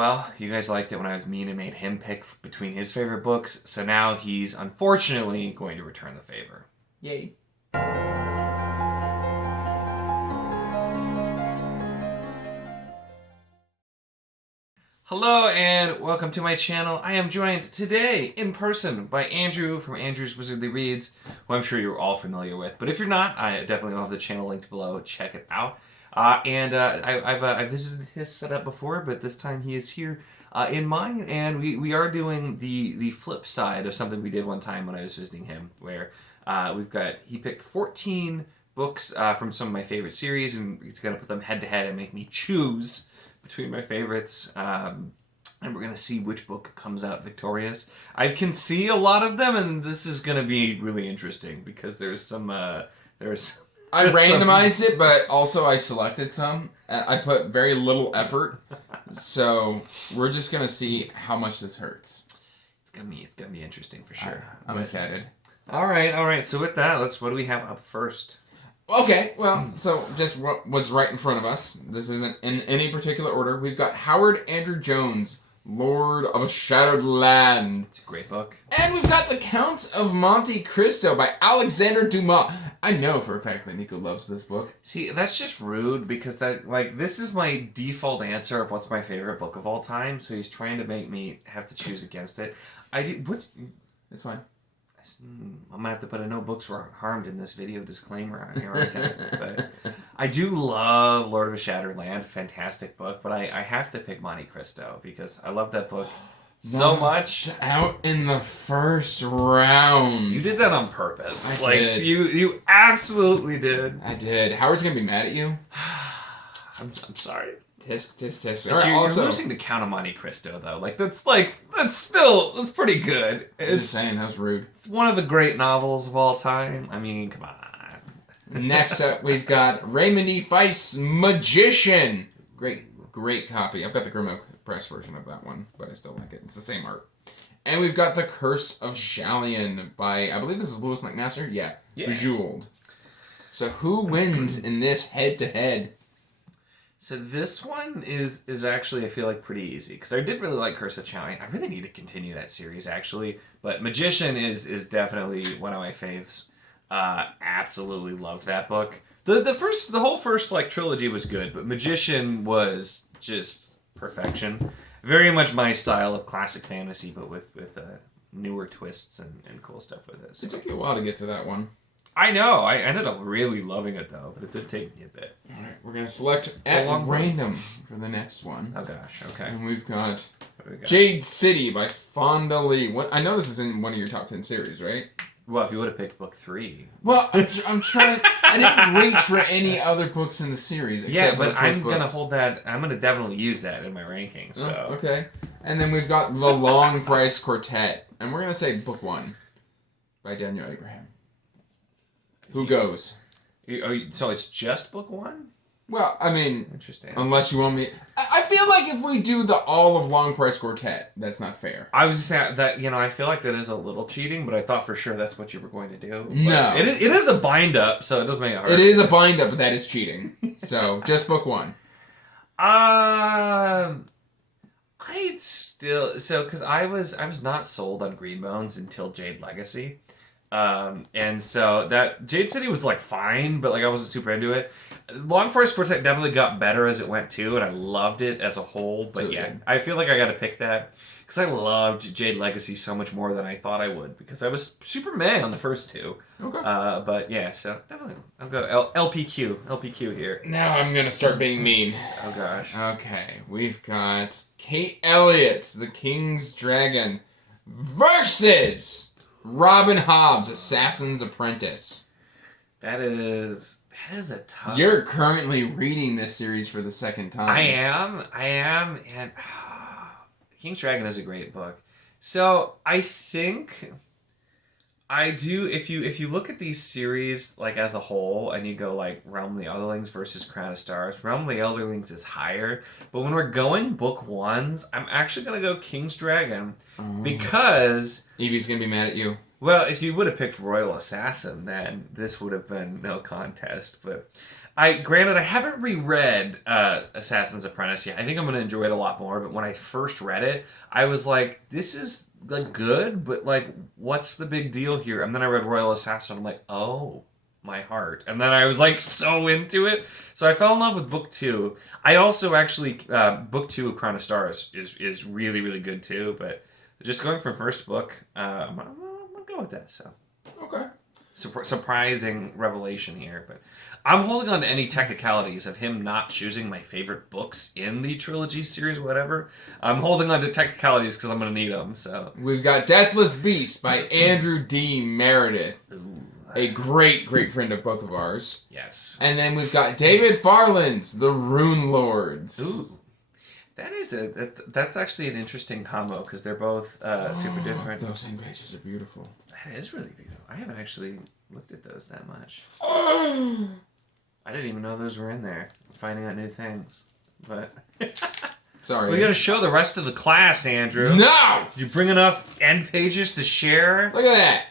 Well, you guys liked it when I was mean and made him pick between his favorite books, so now he's unfortunately going to return the favor. Yay. Hello and welcome to my channel. I am joined today in person by Andrew from Andrew's Wizardly Reads, who I'm sure you're all familiar with. But if you're not, I definitely will have the channel linked below. Check it out. I've visited his setup before, but this time he is here in mine, and we are doing the flip side of something we did one time when I was visiting him, where he picked 14 books from some of my favorite series, and he's going to put them head to head and make me choose between my favorites, and we're going to see which book comes out victorious. I can see a lot of them, and this is going to be really interesting, because there's some, I randomized it, but also I selected some. I put very little effort, so we're just going to see how much this hurts. It's gonna be interesting for sure. I'm excited. All right. So with that, what do we have up first? Okay, well, so just what's right in front of us. This isn't in any particular order. We've got Howard Andrew Jones, Lord of a Shattered Land. It's a great book. And we've got The Count of Monte Cristo by Alexander Dumas. I know for a fact that Nico loves this book. See, that's just rude, because this is my default answer of what's my favorite book of all time, so he's trying to make me have to choose against it. It's fine. I'm gonna have to put a no books were harmed in this video disclaimer on here. But I do love Lord of a Shattered Land, fantastic book, but I have to pick Monte Cristo because I love that book so much. Out in the first round. You did that on purpose. I did. You absolutely did. I did. Howard's gonna be mad at you. I'm sorry. Tisk. But you're losing to Count of Monte Cristo, though. That's pretty good. I'm just saying, that was rude. It's one of the great novels of all time. I mean, come on. Next up, we've got Raymond E. Feist's Magician. Great copy. I've got the Grimmo Press version of that one, but I still like it. It's the same art. And we've got The Curse of Shallion by, I believe this is Louis McMaster? Yeah. Bejeweled. So who wins in this head-to-head? So this one is actually, I feel like, pretty easy, because I did really like Curse of Shallion. I really need to continue that series, actually. But Magician is definitely one of my faves. Absolutely loved that book. The whole first trilogy was good, but Magician was just perfection. Very much my style of classic fantasy, but with newer twists and cool stuff with it. So. It took you a while to get to that one. I know. I ended up really loving it, though, but it did take me a bit. All right, we're going to select at random for the next one. Oh, gosh. Okay. And we've got Jade City by Fonda Lee. I know this is in one of your top 10 series, right? Well, if you would have picked book 3. Well, I'm trying... I didn't reach for any other books in the series except for the first I'm going to hold that... I'm going to definitely use that in my rankings, so... Oh, okay. And then we've got The Long Price Quartet. And we're going to say book 1 by Daniel Abraham. Who goes? So it's just book 1? Well, I mean... Interesting. Unless you want me... I feel like if we do all of Long Price Quartet, that's not fair. I was just saying that, I feel like that is a little cheating, but I thought for sure that's what you were going to do. But no. It is a bind-up, so it doesn't make it hard. It is a bind-up, but that is cheating. So, just book 1. I'd still... So, because I was not sold on Green Bones until Jade Legacy. And so that Jade City was fine, but I wasn't super into it. Long Price Quartet definitely got better as it went too, and I loved it as a whole. But really good. I feel like I got to pick that because I loved Jade Legacy so much more than I thought I would because I was super meh on the first 2. Okay. But yeah, so definitely I'll go LPQ here. Now I'm gonna start being mean. Oh gosh. Okay, we've got Kate Elliott, The King's Dragon, versus Robin Hobbs, Assassin's Apprentice. That is a tough... You're currently reading this series for the second time. I am, and King's Dragon is a great book. So I think I do. If you look at these series as a whole, and you go Realm of the Elderlings versus Crown of Stars, Realm of the Elderlings is higher. But when we're going book 1s, I'm actually gonna go King's Dragon because Evie's gonna be mad at you. Well, if you would have picked Royal Assassin, then this would have been no contest. But Granted, I haven't reread Assassin's Apprentice yet. I think I'm going to enjoy it a lot more, but when I first read it, I was like, this is like good, but like, what's the big deal here? And then I read Royal Assassin, I'm like, oh, my heart. And then I was like so into it. So I fell in love with book 2. I also actually, book 2 of Crown of Stars is really, really good too, but just going from first book, I'm going to go with that, so. Okay. Surprising revelation here, but I'm holding on to any technicalities of him not choosing my favorite books in the trilogy series, whatever. I'm holding on to technicalities because I'm going to need them, so. We've got Deathless Beast by Andrew D. Meredith. Ooh. A great, great friend of both of ours. Yes. And then we've got David Farland's The Rune Lords. Ooh. That's actually an interesting combo because they're both super different. Those same pages are beautiful. That is really beautiful. I haven't actually looked at those that much. I didn't even know those were in there. I'm finding out new things. But sorry. We gotta show the rest of the class, Andrew. No! Did you bring enough end pages to share? Look at that.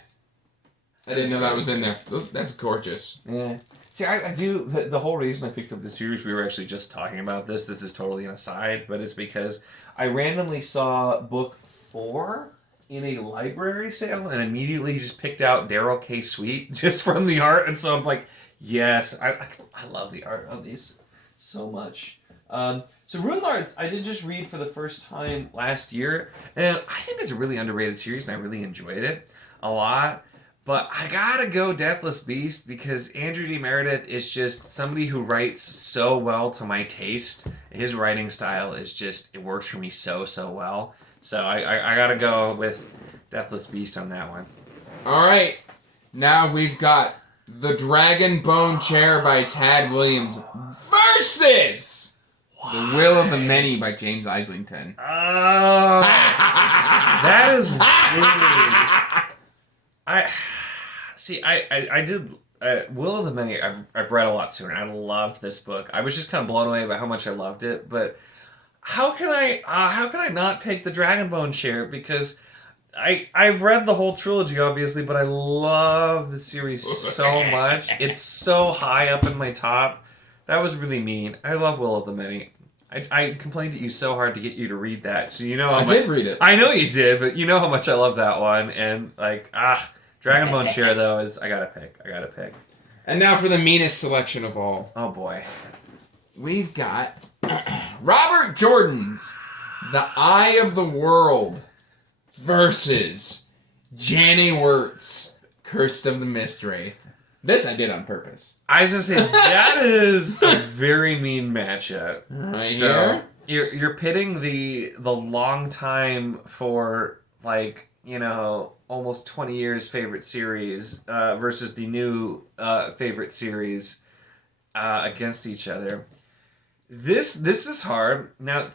I didn't know that was in there. That's gorgeous. Yeah. See, I do. The whole reason I picked up the series, we were actually just talking about this. This is totally an aside, but it's because I randomly saw book 4 in a library sale and immediately just picked out Daryl K. Sweet just from the art. And so I'm like, yes, I love the art of these so much. So Rune Lords, I did just read for the first time last year, and I think it's a really underrated series, and I really enjoyed it a lot. But I gotta go Deathless Beast because Andrew D. Meredith is just somebody who writes so well to my taste. His writing style is just, it works for me so well. So I gotta go with Deathless Beast on that one. Alright, now we've got The Dragon Bone Chair by Tad Williams versus The Will of the Many by James Islington. Oh, that is weird. I did Will of the Many. I've read a lot sooner. I loved this book. I was just kind of blown away by how much I loved it. But how can I not pick the Dragonbone Chair? Because I've read the whole trilogy, obviously, but I love the series so much. It's so high up in my top. That was really mean. I love Will of the Many. I complained at you so hard to get you to read that, so you know how I did read it. I know you did, but you know how much I love that one, and like Dragonbone Chair though is I gotta pick. And now for the meanest selection of all. Oh boy, we've got Robert Jordan's The Eye of the World versus Janny Wirt's Curse of the Mistwraith. This I did on purpose. I was gonna say that is a very mean matchup. Right so here? You're pitting the long time for like, you know, almost 20 years favorite series versus the new favorite series against each other. This is hard. Now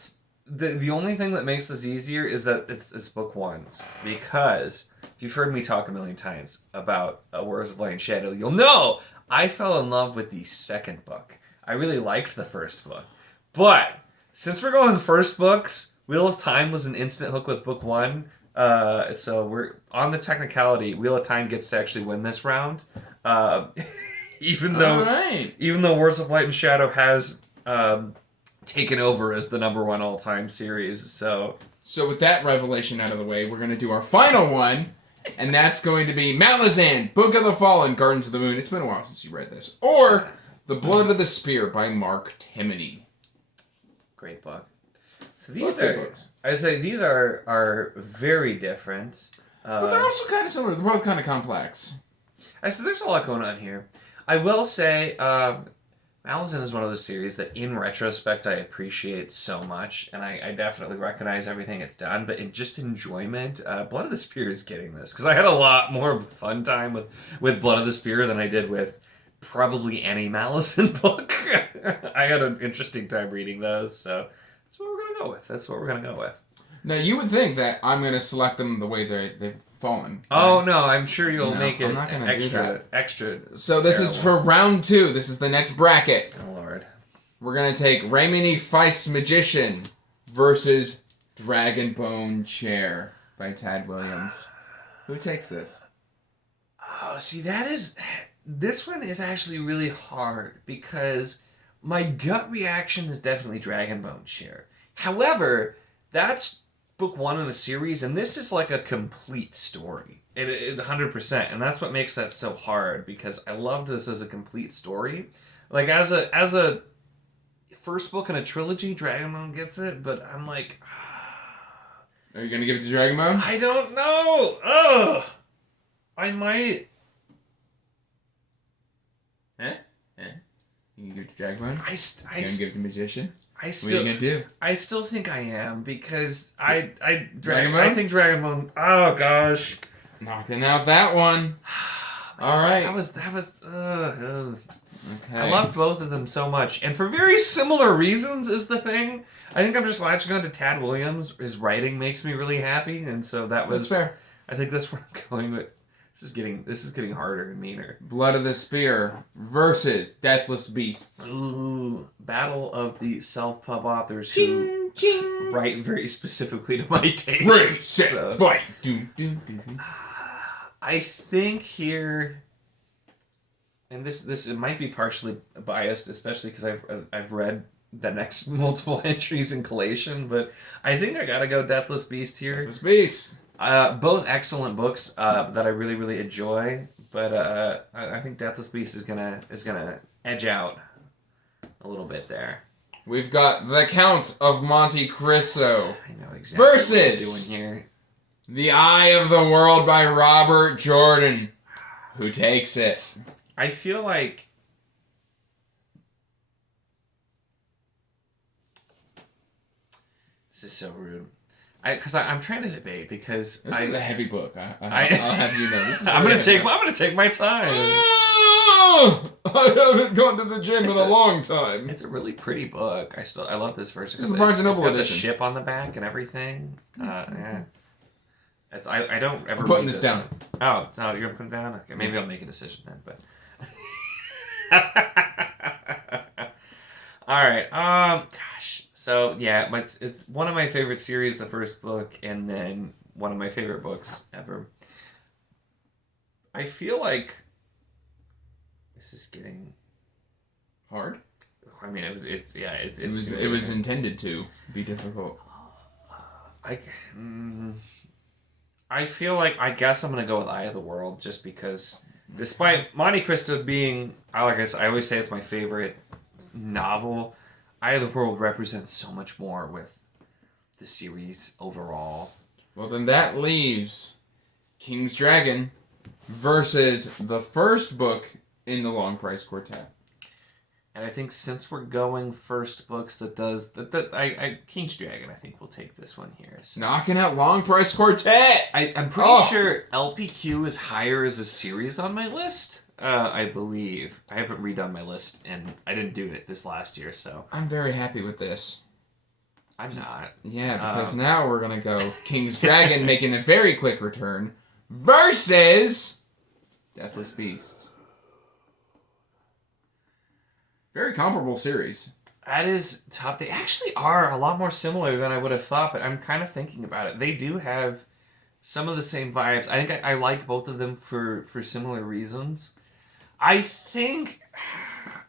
the only thing that makes this easier is that it's book 1s, because if you've heard me talk a million times about Words of Light and Shadow, you'll know I fell in love with the second book. I really liked the first book. But since we're going first books, Wheel of Time was an instant hook with book 1. So we're on the technicality. Wheel of Time gets to actually win this round. Even though Words of Light and Shadow has taken over as the #1 all-time series. So with that revelation out of the way, we're going to do our final one. And that's going to be Malazan, Book of the Fallen, Gardens of the Moon. It's been a while since you read this. Or The Blood of the Spear by Mark Timoney. Great book. So these are very different. But they're also kind of similar. They're both kind of complex. There's a lot going on here. I will say, Malazan is one of those series that, in retrospect, I appreciate so much, and I definitely recognize everything it's done, but in just enjoyment, Blood of the Spear is getting this, because I had a lot more of a fun time with Blood of the Spear than I did with probably any Malazan book. I had an interesting time reading those, so that's what we're going to go with. Now, you would think that I'm going to select them the way they've fallen. Oh, right? No, I'm sure you'll make it extra. So this is for round 2. This is the next bracket. Oh, Lord. We're going to take Raymond Feist's Magician versus Dragonbone Chair by Tad Williams. Who takes this? Oh, see, that is... this one is actually really hard because my gut reaction is definitely Dragonbone Share. However, that's book one in a series, and this is like a complete story. It 100%, and that's what makes that so hard because I loved this as a complete story. Like as a first book in a trilogy, Dragonbone gets it, but I'm like, Are you gonna give it to Dragonbone? I don't know. Ugh, I might. You can give it to Dragonbone? I You gonna give it to Magician? I What still, are you gonna do? I still think I am because I Dragonbone? I think Dragonbone. Oh gosh, Knocking out that one. All right. That was. Okay. I loved both of them so much, and for very similar reasons. Is the thing. I think I'm just latching on to Tad Williams. His writing makes me really happy, and so that was. That's fair. I think that's where I'm going with. This is getting harder and meaner. Blood of the Spear versus Deathless Beasts. Ooh, battle of the self-pub authors Ching, ching. who write very specifically to my taste. Ready, set, So, fight. Doom, doom, doom, doom. I think here, and this it might be partially biased, especially because I've read the next multiple entries in collation, but I think I gotta go Deathless Beast here. Deathless Beasts. Both excellent books that I really really enjoy, but I think Deathless Beast is gonna edge out a little bit there. We've got The Count of Monte Cristo I know exactly versus what he's doing here. The Eye of the World by Robert Jordan. Who takes it? I feel like this is so rude. Because I'm trying to debate because This is a heavy book. I'll I- have you know. This is I'm gonna very take heavy. my time. I haven't gone to the gym in a long time. It's a really pretty book. I love this version. It's the Barnes and Noble it's got edition. the ship on the back and everything. Yeah. I don't ever. I'm putting read this down. one. Oh, no, you're gonna put it down. Okay, maybe I'll make a decision then. But. All right. Gosh. So yeah, it's one of my favorite series, the first book, and then one of my favorite books ever. I feel like this is getting Hard. I mean, it was intended to be difficult. I feel like I guess I'm gonna go with Eye of the World just because, despite Monte Cristo being, like I said, I always say it's my favorite novel. Eye of the World represents so much more with the series overall. Well, then that leaves King's Dragon versus the first book in the Long Price Quartet. And I think since we're going first books King's Dragon, I think we'll take this one here. So. Knocking out Long Price Quartet! I'm pretty sure LPQ is higher as a series on my list. I believe. I haven't redone my list, and I didn't do it this last year, so... I'm very happy with this. I'm not. Yeah, because now we're going to go King's Dragon making a very quick return versus Deathless Beasts. Very comparable series. That is tough. They actually are a lot more similar than I would have thought, but I'm kind of thinking about it. They do have some of the same vibes. I think I like both of them for similar reasons. I think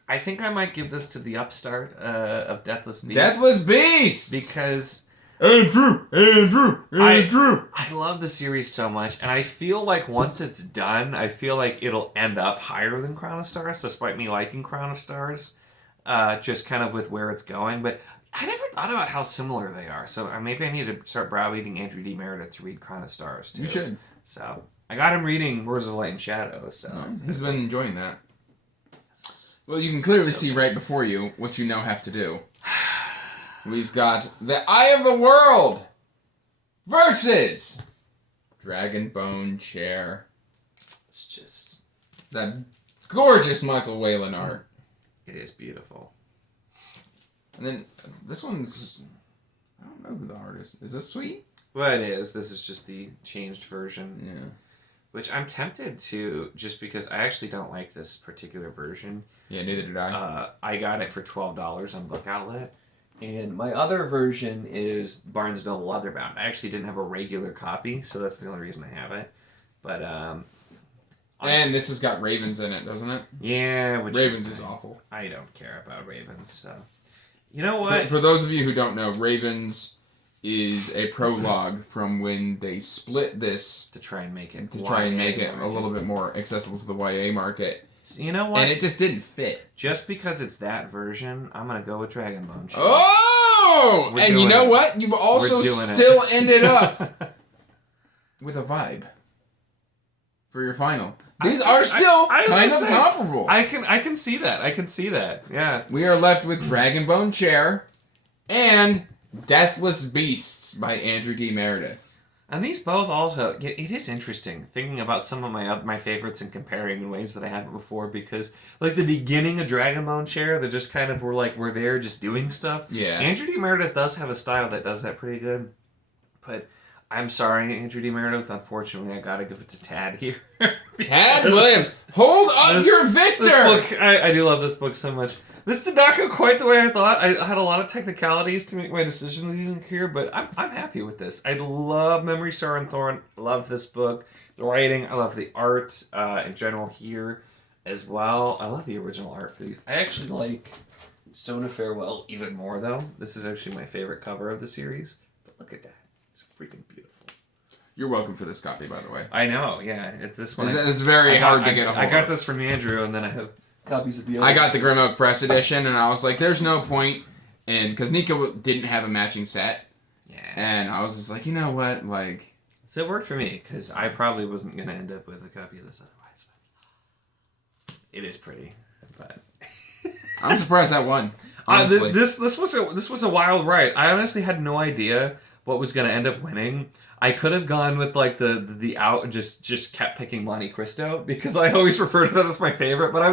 I might give this to the upstart of Deathless Beast. Deathless Beasts! Because Andrew! I love the series so much, and I feel like once it's done, I feel like it'll end up higher than Crown of Stars, despite me liking Crown of Stars, just kind of with where it's going. But I never thought about how similar they are, so maybe I need to start browbeating Andrew D. Meredith to read Crown of Stars, too. You should. So, I got him reading Words of Light and Shadow, so... Nice. He's been enjoying that. Well, you can clearly see right before you what you now have to do. We've got The Eye of the World versus Dragonbone Chair. It's just... That gorgeous Michael Whalen art. It is beautiful. And then this one's... I don't know who the artist is. Is this Sweet? Well, it is. This is just the changed version. Yeah. Which I'm tempted to, just because I actually don't like this particular version. Yeah, neither did I. I got it for $12 on Book Outlet. And my other version is Barnes & Noble Leatherbound. I actually didn't have a regular copy, so that's the only reason I have it. But And this has got ravens in it, doesn't it? Yeah, which Ravens is awful. I don't care about ravens, so... You know what? For those of you who don't know, Ravens is a prologue from when they split this... To try and make it a little bit more accessible to the YA market. So you know what? And it just didn't fit. Just because it's that version, I'm going to go with Dragon Bone. Oh! And you know what? You've also still ended up with a vibe for your final. These are still kind of comparable. I can see that. I can see that. Yeah. We are left with Dragonbone Chair and Deathless Beasts by Andrew D. Meredith. And these both also, it is interesting thinking about some of my favorites and comparing in ways that I haven't before, because like the beginning of Dragonbone Chair, they just kind of were like, we're there just doing stuff. Yeah. Andrew D. Meredith does have a style that does that pretty good. But I'm sorry, Andrew D. Meredith. Unfortunately, I gotta give it to Tad here. Tad Williams, hold up your victor! This book, I do love this book so much. This did not go quite the way I thought. I had a lot of technicalities to make my decisions here, but I'm happy with this. I love Memory, Sorrow, and Thorn. Love this book. The writing, I love the art in general here as well. I love the original art for these. I actually like Stone of Farewell even more, though. This is actually my favorite cover of the series. But look at that. It's freaking beautiful. You're welcome for this copy, by the way. I know, yeah. It's this one. It's very hard to get a hold of. I got this from Andrew, and then I have copies of the other. I got the Grim Oak Press edition, and I was like, there's no point. And because Nico didn't have a matching set. Yeah. And I was just like, you know what? Like, so it worked for me, because I probably wasn't going to end up with a copy of this otherwise. But it is pretty, but... I'm surprised that won. Honestly. This was a wild ride. I honestly had no idea what was going to end up winning. I could have gone with like the out and just kept picking Monte Cristo, because I always refer to that as my favorite. But I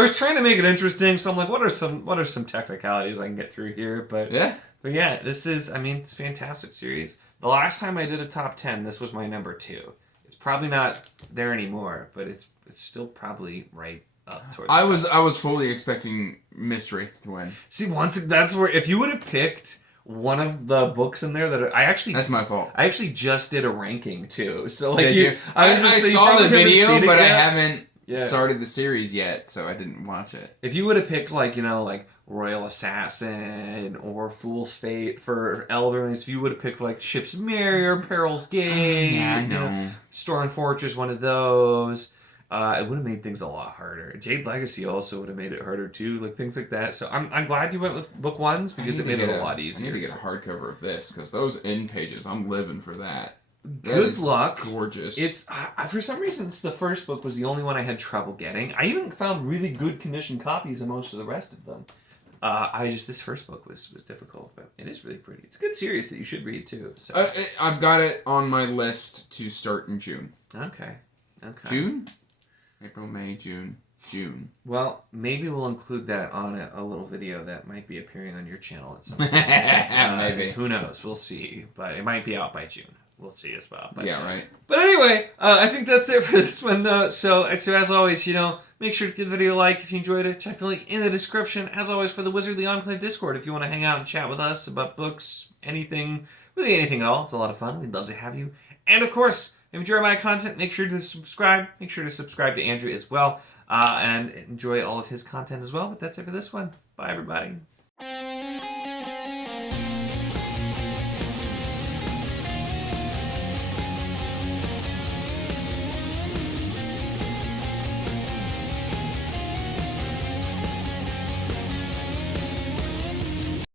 was trying to make it interesting, so I'm like, what are some technicalities I can get through here? But yeah, this is, I mean, it's a fantastic series. The last time I did a top 10, this was my number 2. It's probably not there anymore, but it's still probably right up towards. I was fully expecting Miss Wraith to win. See, that's where, if you would have picked one of the books in there that that's my fault. I actually just did a ranking too. So like did you? I saw the video, but I haven't started the series yet, so I didn't watch it. If you would have picked like Royal Assassin or Fool's Fate for Elderlings, if you would have picked like Ships of Mary or Peril's Gate, yeah, I know. Storm Fortress, one of those. It would have made things a lot harder. Jade Legacy also would have made it harder too, like things like that. So I'm glad you went with book 1s, because it made it a lot easier. I need to get a hardcover of this, because those end pages, I'm living for that. Good luck. Gorgeous. It's for some reason the first book was the only one I had trouble getting. I even found really good condition copies of most of the rest of them. This first book was difficult, but it is really pretty. It's a good series that you should read too. So. I've got it on my list to start in June. Okay. June? April, May, June. Well, maybe we'll include that on a little video that might be appearing on your channel at some point. Maybe. Who knows? We'll see. But it might be out by June. We'll see as well. But, yeah, right. But anyway, I think that's it for this one, though. So as always, make sure to give the video a like if you enjoyed it. Check the link in the description, as always, for the Wizardly Enclave Discord if you want to hang out and chat with us about books, anything, really anything at all. It's a lot of fun. We'd love to have you. And, of course, if you enjoy my content, make sure to subscribe. Make sure to subscribe to Andrew as well, and enjoy all of his content as well. But that's it for this one. Bye, everybody.